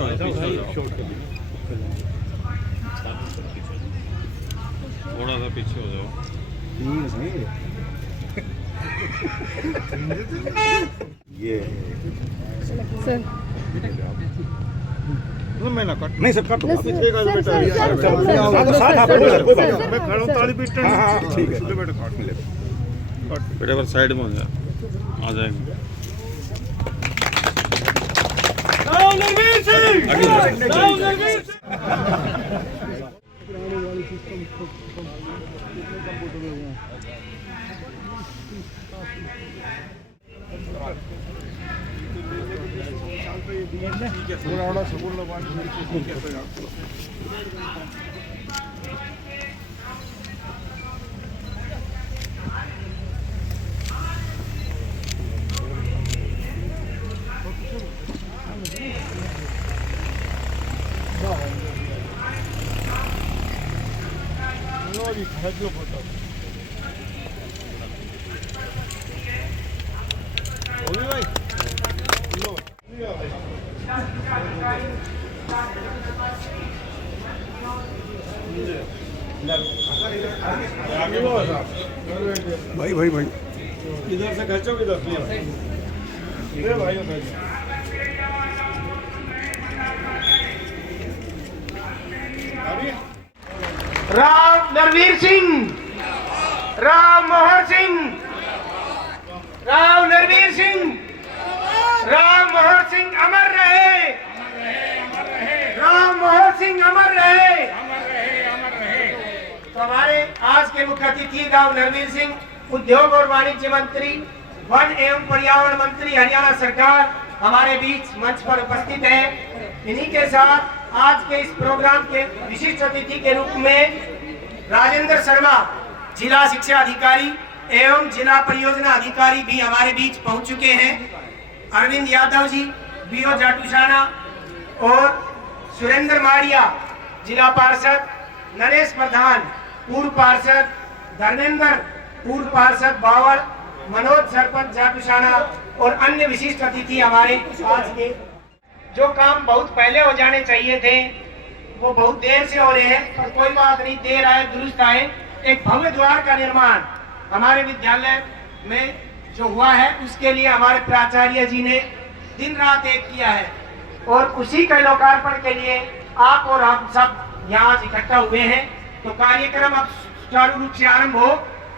हो जाओ, पीछे हो जाओ, थोड़ा सा पीछे हो जाओ। ये सर मैं ना कट नहीं, सब कट सर, बेटा सर, सर, यार, सर, मैं सर, साथ आप सर, कोई बात सर, मैं खड़ा हूं, ताली पीटने। हां ठीक है, बेटा काट ले, बेटे पर साइड में हो जा, आ जाएंगे। भाई भाई भाई इधर से खर्चो किधर ये भाई राम नरवीर सिंह, राम मोहन सिंह, राम नरवीर सिंह, राम मोहन सिंह अमर रहे, राम मोहन सिंह अमर रहे। तो हमारे आज के मुख्य अतिथि राव नरवीर सिंह, उद्योग और वाणिज्य मंत्री, वन एवं पर्यावरण मंत्री हरियाणा सरकार, हमारे बीच मंच पर उपस्थित है। इन्हीं के साथ आज के इस प्रोग्राम के विशिष्ट अतिथि के रूप में राजेंद्र शर्मा, जिला शिक्षा अधिकारी एवं जिला परियोजना अधिकारी भी हमारे बीच पहुंच चुके हैं। अरविंद यादव जी, बीओ जाटूशाना, और सुरेंद्र माड़िया, जिला पार्षद, नरेश प्रधान, पूर्व पार्षद, धर्मेंद्र, पूर्व पार्षद बावल, मनोज, सरपंच जाटूशाना, और अन्य विशिष्ट अतिथि हमारे आज के। जो काम बहुत पहले हो जाने चाहिए थे वो बहुत देर से हो रहे हैं, पर कोई बात नहीं, देर आए दुरुस्त आए। एक भव्य द्वार का निर्माण हमारे विद्यालय में जो हुआ है उसके लिए हमारे प्राचार्य जी ने दिन रात एक किया है, और उसी के लोकार्पण के लिए आप और हम सब यहाँ आज इकट्ठा हुए हैं। तो कार्यक्रम अब सुचारू रूप से आरंभ हो,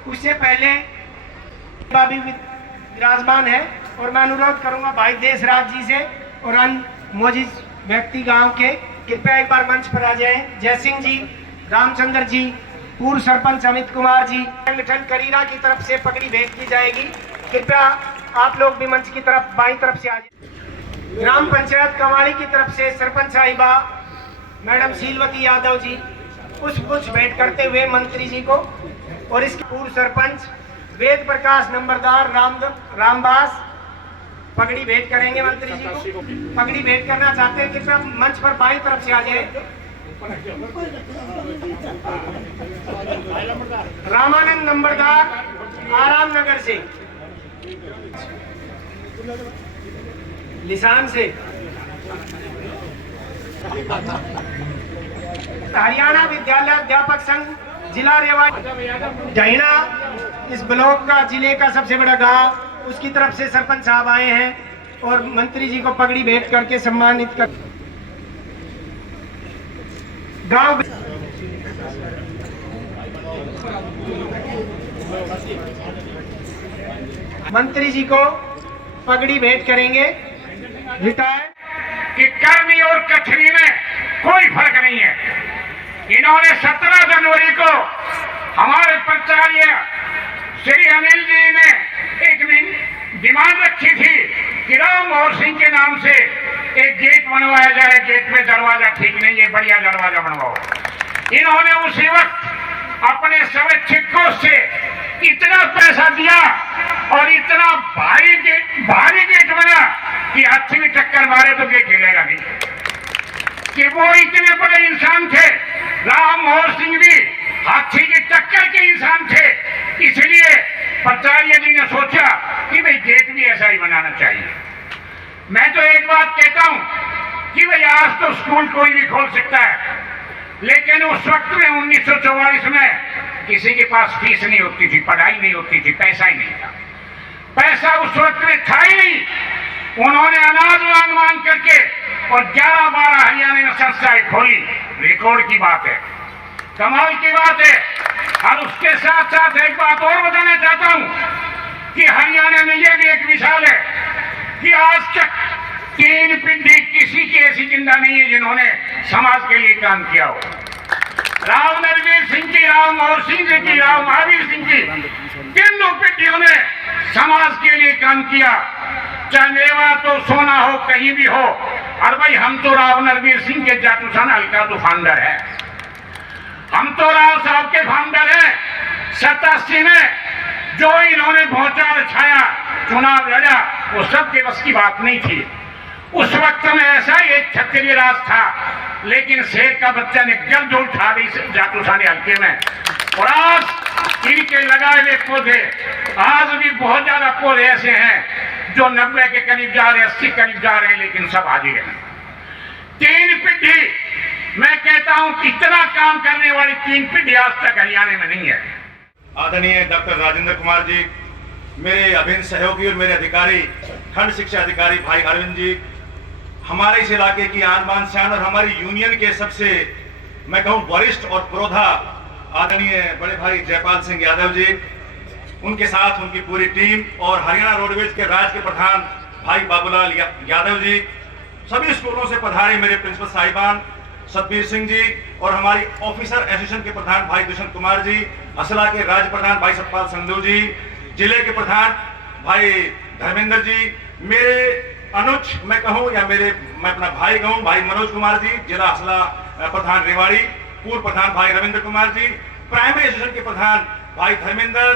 उससे पहले भी विराजमान है, और मैं अनुरोध करूंगा भाई देशराज जी से और अन्य मौजूद व्यक्ति गांव के, कृपया एक बार मंच पर आ जाएं। जय सिंह जी, रामचंद्र जी, पूर्व सरपंच अमित कुमार जी, संगठन करीरा की तरफ से पगड़ी भेंट की जाएगी। कृपया आप लोग भी मंच की तरफ बाईं तरफ से आ जाए। ग्राम पंचायत कवाड़ी की तरफ से सरपंच साहिबा मैडम शीलवती यादव जी पुष्प भेंट करते हुए मंत्री जी को, और इसके पूर्व सरपंच वेद प्रकाश नंबरदार रामदास पगड़ी भेंट करेंगे मंत्री जी को। पगड़ी भेंट करना चाहते हैं कृपया मंच पर बाईं तरफ से आ जाए। रामानंद नंबरदार आराम नगर से, लिसान से, हरियाणा विद्यालय अध्यापक संघ जिला रेवा डहीना, इस ब्लॉक का जिले का सबसे बड़ा गांव, उसकी तरफ से सरपंच साहब आए हैं और मंत्री जी को पगड़ी भेंट करके सम्मानित कर। गांव मंत्री जी को पगड़ी भेंट करेंगे। रिटायर कि कर्मी और कचरी में कोई फर्क नहीं है। इन्होंने 17 जनवरी को हमारे प्राचार्य श्री अनिल जी ने एक डिमांड रखी थी कि राम मोहन सिंह के नाम से एक गेट बनवाया जाए। गेट में दरवाजा ठीक नहीं है, बढ़िया दरवाजा बनवाओ। इन्होंने उसी वक्त अपने स्वैच्छिक कोष से इतना पैसा दिया और इतना भारी गेट बना कि हाथी में टक्कर मारे तो गेट हिलेगा नहीं। कि वो इतने बड़े इंसान थे, राम मोहन सिंह भी हाथी की टक्कर के इंसान थे। इसलिए प्राचार्य जी ने सोचा कि भाई गेट भी ऐसा ही बनाना चाहिए। मैं तो एक बात कहता हूं कि भाई आज तो स्कूल कोई भी खोल सकता है, लेकिन उस वक्त में 1944 में किसी के पास फीस नहीं होती थी, पढ़ाई नहीं होती थी, पैसा ही नहीं था। पैसा उस वक्त में था ही नहीं। उन्होंने अनाज मांग मांग करके और 11-12 हरियाणा में संस्थाएं खोली। रिकॉर्ड की बात है, कमाल की बात है। और उसके साथ साथ एक बात और बताना चाहता हूं कि हरियाणा में यह भी एक मिसाल है कि आज तक 3 पीढ़ी किसी की ऐसी जिंदा नहीं है जिन्होंने समाज के लिए काम किया हो। राव नरवीर सिंह की, राव मोहर सिंह जी की, राव महावीर सिंह की, तीनों पीढ़ियों ने समाज के लिए काम किया। चाहे मेवा तो सोना हो, कहीं भी हो। और भाई हम तो राव नरवीर सिंह के जाटूसान हल्का तो फाउंडर है, हम तो राव साहब के फाउंडर हैं। 87 में जो इन्होंने भौचाल छाया, चुनाव लड़ा, वो सबके बस की बात नहीं थी। उस वक्त में ऐसा ही एक क्षत्रिय राज था, लेकिन शेर का बच्चा ने गर्द उठा दी जाटूसानी हल्के में। और आज इनके लगाए हुए पौधे, आज भी बहुत ज्यादा पौधे ऐसे हैं जो 90 के करीब जा रहे हैं, 80 करीब जा रहे हैं, लेकिन सब हाजिर हैं। 3 पीढ़ी, मैं कहता हूं इतना काम करने वाली 3 पीढ़ी आज तक हरियाणा में नहीं है। आदरणीय डॉक्टर राजेंद्र कुमार जी, मेरे अभिन्न सहयोगी और मेरे अधिकारी, खंड शिक्षा अधिकारी भाई अरविंद जी, हमारे इस इलाके की आन बान शान और हमारी यूनियन के सबसे मैं कहूं वरिष्ठ और पुरोधा आदरणीय बड़े भाई जयपाल सिंह यादव जी, उनके साथ उनकी पूरी टीम और हरियाणा रोडवेज के राज्य के प्रधान भाई बाबूलाल यादव जी, सभी स्कूलों से पधारे मेरे प्रिंसिपल साहिबान सतबीर सिंह जी और हमारी ऑफिसर एसोसिएशन के प्रधान भाई दुष्यंत कुमार जी, असला के राज्य प्रधान भाई सतपाल संधू जी, जिले के प्रधान भाई धर्मेंद्र जी, मेरे अनुज मैं कहूं या मैं अपना भाई कहूं भाई मनोज कुमार जी, जिला असला प्रधान रेवाड़ी, पूर्व प्रधान भाई रविंद्र कुमार जी, प्राइमरी एसोसिएशन के प्रधान भाई धर्मेंद्र,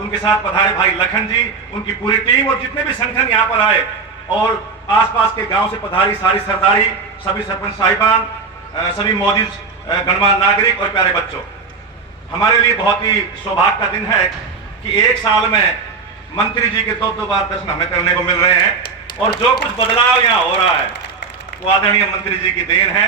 उनके साथ पधारे भाई लखन जी, उनकी पूरी टीम और जितने भी संगठन यहाँ पर आए और आसपास के गांव से पधारी सारी सरदारी, सभी सरपंच साहिबान, सभी मौजूद गणमान्य नागरिक और प्यारे बच्चों, हमारे लिए बहुत ही सौभाग्य का दिन है कि एक साल में मंत्री जी के 2 बार दर्शन हमें करने को मिल रहे हैं। और जो कुछ बदलाव यहाँ हो रहा है वो आदरणीय मंत्री जी की देन है।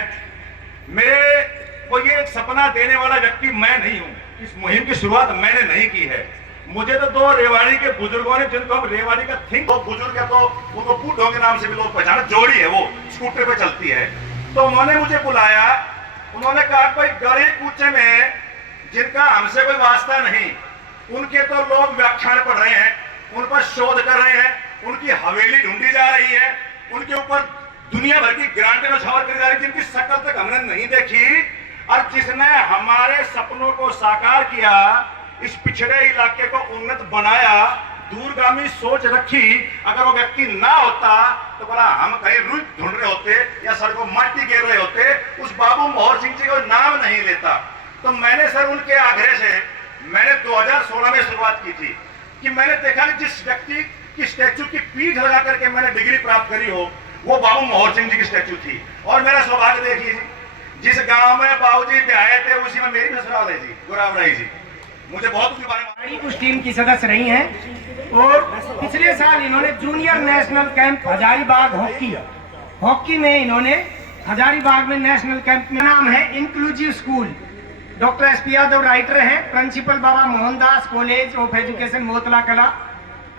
मेरे को ये सपना देने वाला व्यक्ति मैं नहीं हूँ, इस मुहिम की शुरुआत मैंने नहीं की है। मुझे तो 2 रेवाड़ी के बुजुर्गों ने, जिनको हम रेवाड़ी का थिंक, वो बुजुर्ग है तो उनको बूढ़ों के नाम से भी लोग पहचाने, जोड़ी है, वो स्कूटर पे चलती है, तो उन्होंने मुझे बुलाया। उन्होंने कहा कोई गली कूचे में जिनका हमसे कोई वास्ता नहीं, उनके तो लोग व्याख्यान पढ़ रहे हैं, उन पर शोध कर रहे हैं, उनकी हवेली ढूंढी जा रही है, उनके ऊपर दुनिया भर की ग्रांटें नछावर करी जा रही है, जिनकी शक्ल तक हमने नहीं देखी। और जिसने हमारे सपनों को साकार किया, इस पिछड़े इलाके को उन्नत बनाया, दूरगामी सोच रखी, अगर वो व्यक्ति ना होता तो बोला हम कहीं रुई ढूंढ रहे होते या सड़कों माटी घेर रहे होते, उस बाबू मोहर सिंह जी को नाम नहीं लेता। तो मैंने सर उनके आग्रह से मैंने 2016 में शुरुआत की थी कि मैंने देखा कि जिस व्यक्ति की स्टैचू की पीठ लगा करके मैंने डिग्री प्राप्त करी हो, वो बाबू मोहर सिंह जी की स्टैचू थी। और मेरा सौभाग्य देखिए, जिस गांव में बाबूजी ब्याहे थे उसी में मेरी ससुराल है जी, गुरावराई जी। मुझे बहुत उसके बारे में, कुछ टीम की सदस्य रही हैं और पिछले साल इन्होंने junior national camp Hazaribagh hockey में इन्होंने हजारीबाग में नेशनल कैंप में, नाम है inclusive school. Doctor SP Yadav writer हैं, principal Baba Mohandas college of education Motla Kala.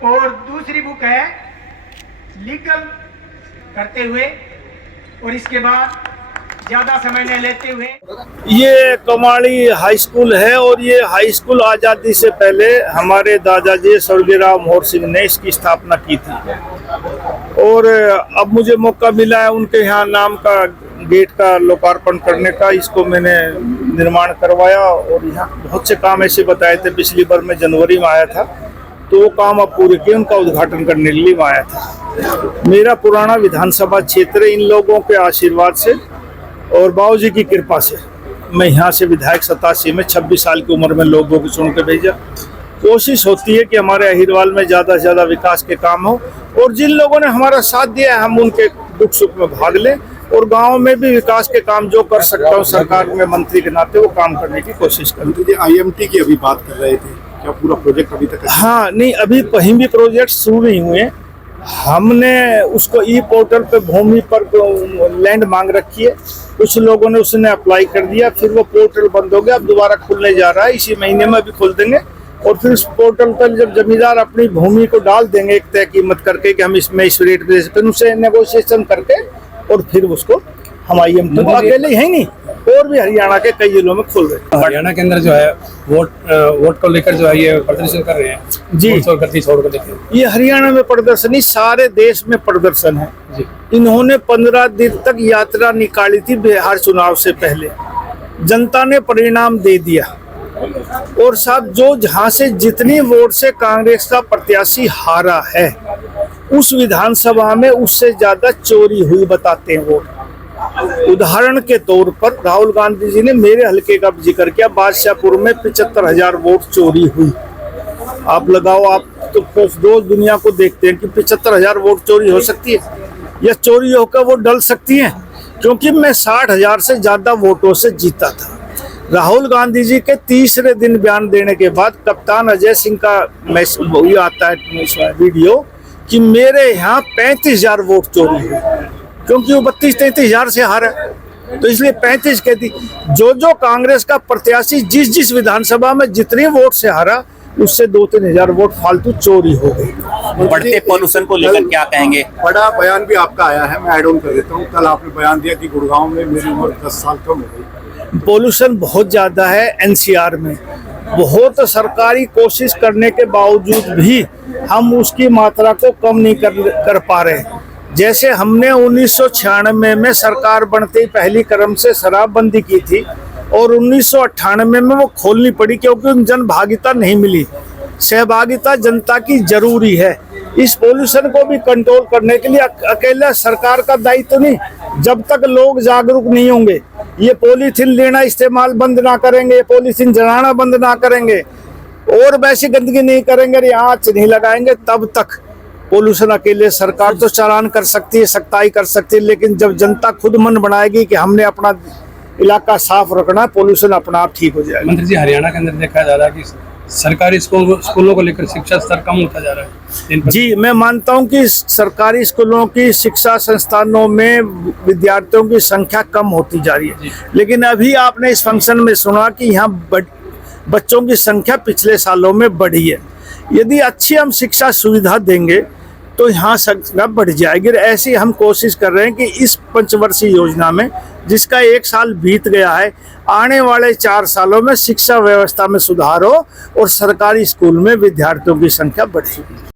और दूसरी बुक है लीगल करते हुए। और इसके बाद ज्यादा समय न लेते हुए, ये कमाड़ी हाई स्कूल है और ये हाई स्कूल आज़ादी से पहले हमारे दादाजी स्वर्गीय राव मोहर सिंह ने इसकी स्थापना की थी। और अब मुझे मौका मिला है उनके यहाँ नाम का गेट का लोकार्पण करने का, इसको मैंने निर्माण करवाया। और यहाँ बहुत से काम ऐसे बताए थे, पिछली बार मैं जनवरी में आया था तो वो काम अब पूरे किए, उनका उद्घाटन करने के लिए मैं आया था। मेरा पुराना विधानसभा क्षेत्र इन लोगों के आशीर्वाद से और बाबूजी की कृपा से मैं यहाँ से विधायक 87 में 26 साल की उम्र में लोगों को चुन के भेजा। कोशिश होती है कि हमारे अहिरवाल में ज़्यादा से ज़्यादा विकास के काम हो और जिन लोगों ने हमारा साथ दिया है हम उनके दुख सुख में भाग लें और गांव में भी विकास के काम जो कर सकता हूँ सरकार में मंत्री के नाते वो काम करने की कोशिश करें। IMT की अभी बात कर रहे थे, क्या पूरा प्रोजेक्ट अभी तक? हाँ नहीं, अभी कहीं भी प्रोजेक्ट शुरू नहीं हुए। हमने उसको ई पोर्टल पे भूमि पर लैंड मांग रखी है, कुछ लोगों ने उसने अप्लाई कर दिया, फिर वो पोर्टल बंद हो गया, अब दोबारा खुलने जा रहा है, इसी महीने में भी खोल देंगे। और फिर उस पोर्टल पर जब जमींदार अपनी भूमि को डाल देंगे एक तय कीमत करके कि हम इसमें इस रेट पे, फिर उससे नेगोशिएशन करके और फिर उसको हम IM तो अकेले ही है नहीं, और भी हरियाणा के कई जिलों में खुल रहे हैं। हरियाणा के अंदर जो है वोट को लेकर जो है ये प्रदर्शन कर रहे हैं जी, गलती छोड़ कर देखिए। ये हरियाणा में प्रदर्शन नहीं, सारे देश में प्रदर्शन है। इन्होंने 15 दिन तक यात्रा निकाली थी बिहार चुनाव से पहले, जनता ने परिणाम दे दिया। और साहब जो जहां से जितनी वोट से कांग्रेस का प्रत्याशी हारा है, उस विधानसभा में उससे ज्यादा चोरी हुई बताते हैं वोट। उदाहरण के तौर पर राहुल गांधी जी ने मेरे हलके का जिक्र किया, बादशाहपुर में 75,000 वोट चोरी हुई। आप लगाओ, आप तो रोज दुनिया को देखते हैं कि 75,000 वोट चोरी हो सकती है, या चोरी होकर वो डल सकती है, क्योंकि मैं 60,000 से ज्यादा वोटों से जीता था। राहुल गांधी जी के तीसरे दिन बयान देने के बाद कप्तान अजय सिंह का मैसेज आता है वीडियो कि मेरे यहाँ 35,000 वोट चोरी हुई, क्योंकि वो 32-33,000 से हारा, तो इसलिए 35 कहती। जो कांग्रेस का प्रत्याशी जिस विधानसभा में जितने वोट से हारा, उससे 2-3 हजार वोट फालतू चोरी हो गई। बढ़ते पॉल्यूशन को लेकर क्या कहेंगे? बड़ा बयान भी आपका आया है, मैं ऐड ऑन कर देता हूँ। कल आपने बयान दिया कि गुड़गांव में मेरी उम्र 10 साल कम हो गई। पॉल्यूशन बहुत ज्यादा है NCR में, बहुत सरकारी कोशिश करने के बावजूद भी हम उसकी मात्रा को कम नहीं कर पा रहे। जैसे हमने 1996 में सरकार बनते ही पहली कदम से शराबबंदी की थी, और 1998 में वो खोलनी पड़ी क्योंकि उन जनभागिता नहीं मिली। सहभागिता जनता की जरूरी है। इस पॉल्यूशन को भी कंट्रोल करने के लिए अकेला सरकार का दायित्व तो नहीं, जब तक लोग जागरूक नहीं होंगे, ये पॉलीथीन लेना इस्तेमाल बंद ना करेंगे, पॉलीथीन जलाना बंद ना करेंगे, और वैसी गंदगी नहीं करेंगे, आँच नहीं लगाएंगे, तब तक पॉल्यूशन अकेले सरकार तो चालान कर सकती है, सख्ताई कर सकती है, लेकिन जब जनता खुद मन बनाएगी कि हमने अपना इलाका साफ रखना, पॉल्यूशन अपना आप ठीक हो जाएगा। मंत्री जी, हरियाणा के अंदर देखा जा रहा है कि सरकारी स्कूलों को लेकर शिक्षा स्तर कम होता जा रहा है। जी, मैं मानता हूं कि सरकारी स्कूलों की शिक्षा संस्थानों में विद्यार्थियों की संख्या कम होती जा रही है, लेकिन अभी आपने इस फंक्शन में सुना कि यहाँ बच्चों की संख्या पिछले सालों में बढ़ी है। यदि अच्छी हम शिक्षा सुविधा देंगे तो यहाँ संख्या बढ़ जाएगी। ऐसी हम कोशिश कर रहे हैं कि इस पंचवर्षीय योजना में, जिसका 1 साल बीत गया है, आने वाले 4 सालों में शिक्षा व्यवस्था में सुधार हो और सरकारी स्कूल में विद्यार्थियों की संख्या बढ़े।